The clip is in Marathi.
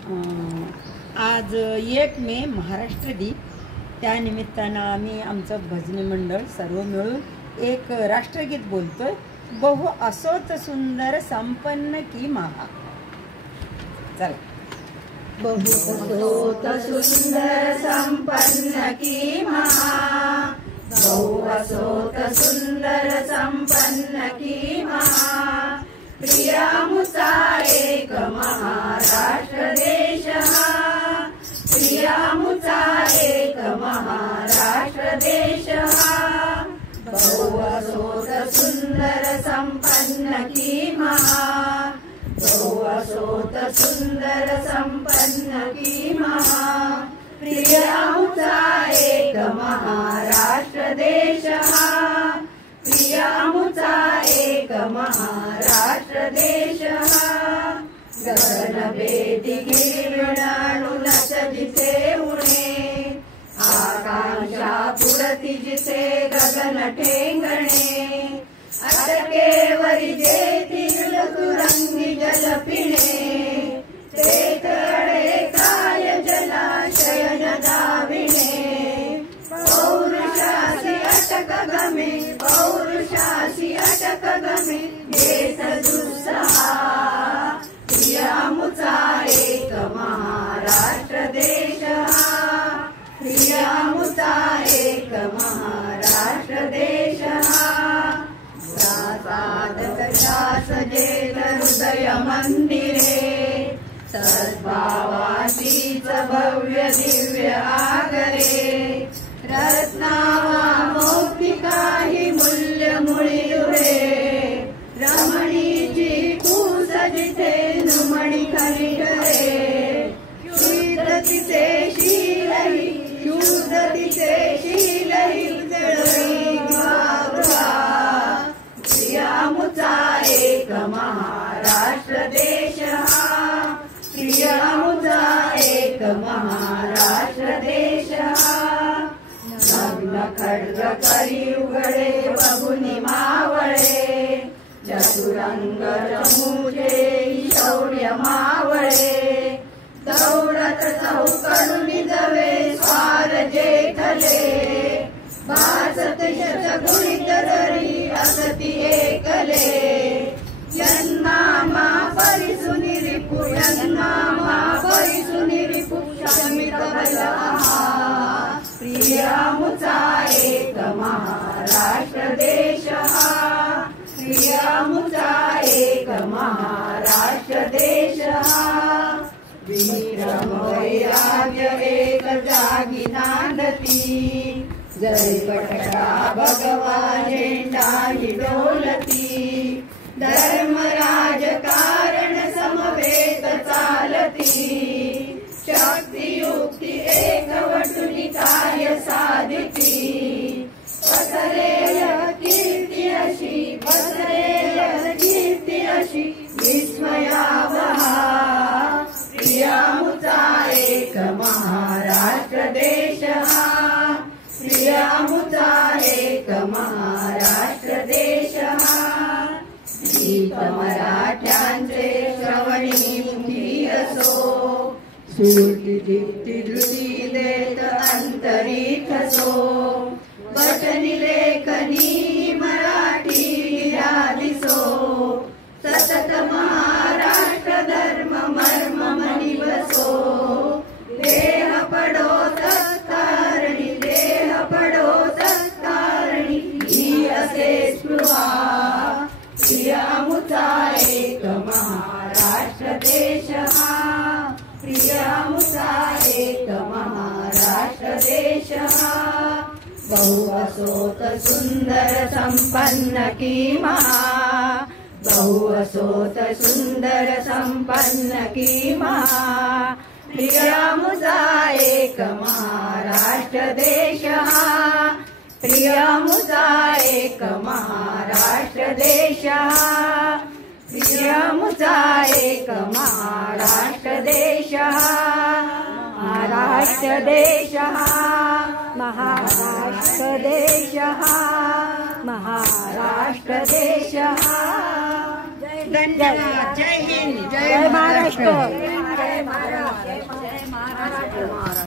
आज 1 मे महाराष्ट्र दिन, त्यानिमित्तानं आम्ही आमचं भजनी मंडळ सर्व मिळून एक राष्ट्रगीत बोलतोय। बहु असोत सुंदर संपन्न की महा। चला। बहु असोत सुंदर संपन्न की महा, बहु असोत सुंदर संपन्न की महा, प्रियामुचा एक महाराष्ट्र देश हा, प्रियामुचा एक महाराष्ट्र देश हा, बहु असोत सुंदर संपन्न की महा, बहु असोत सुंदर संपन्न की महा, प्रियामुचा एक महाराष्ट्र देश हा, प्रियामुचा एक महाराष्ट्र देश हा, गगन बेटी गिरविणाणु जिचे उणे, आकांक्षा पुरती जिचे गगन ठेंगणे, अटकेवरी जेथी तुरंगी जल पिणे, ते तळे काय जलाशयन दाविणे, पौरुषासी अटक गमे, पौरुषासी अटक गमे, देश दुस्सहा, प्रियामुचा एक महाराष्ट्र देश हा, प्रियामुचा एक महाराष्ट्र देश हा, साधक सजेल हृदय मंदिरे, सद्भावाचीच भव्य दिव्य आगरे, रत्नावा मौक्तिकाही मूल्य मुळी उरे, रमणीची कूस जिथे नुमणी खरी ठरे, शूद्र तिचे शीलही, शूद्र तिचे शीलही जळी गृहा, प्रियामुचा एक महाराष्ट्र देश हा, प्रियामुचा एक महाराष्ट्र देश हा, नग्न खड्ग करी उघडे बघुनी मावळे, चतुरंग चमूचे शौर्य मावळे, दौडत चौकडून जवे स्वार जेठले, भासत शतगुणित जरी असती एकले, जन्मामा परिसुनी रिपु, जन्मामा परिसुनी रिपु, शमित बलहा, प्रियामुचा एक महाराष्ट्र देश हा, प्रियामुचा एक महाराष्ट्र देश हा, विक्रम वैराग्य एक जागी नांदती, जय पटका भगवा झेंडा ही डोलती, धर्म राजकारण समवेत चालती, शक्ती युक्ती एकवटुनी कार्य साधिती, पसरेल कीर्ती अशी, पसरेल कीर्ती अशी विस्मयावहा, प्रियामुचा एक महाराष्ट्र देश हा, प्रियामुचा एक महाराष्ट्र देश हा, गीत मराठ्यांचे श्रवणी मुखी असो, स्फूर्ती दीप्ती धृती देत अंतरिक्ष असो, वचनी लेखनी मराठी हिरा दिसो, सतत महाराष्ट्र धर्म मर्म मनी बसो, देह पडो सत्कारणी, देह पडो सत्कारणी, ही असे स्पृहा, प्रियामुचा एक महाराष्ट्र देश हा, प्रियामुचा एक महाराष्ट्र देश हा, बहु असोत सुंदर संपन्न की महा, बहु असोत सुंदर संपन्न की महा, प्रियामुचा एक महाराष्ट्र देश हा, प्रियामुचा एक महाराष्ट्र देश हा, प्रियामुचा एक महाराष्ट्र देश हा, महाराष्ट्र देश हा, महाराष्ट्र देश हा, महाराष्ट्र देश हा। धन्यवाद। जय हिंद, जय महाराष्ट्र, जय महाराष्ट्र। महाराष्ट्र.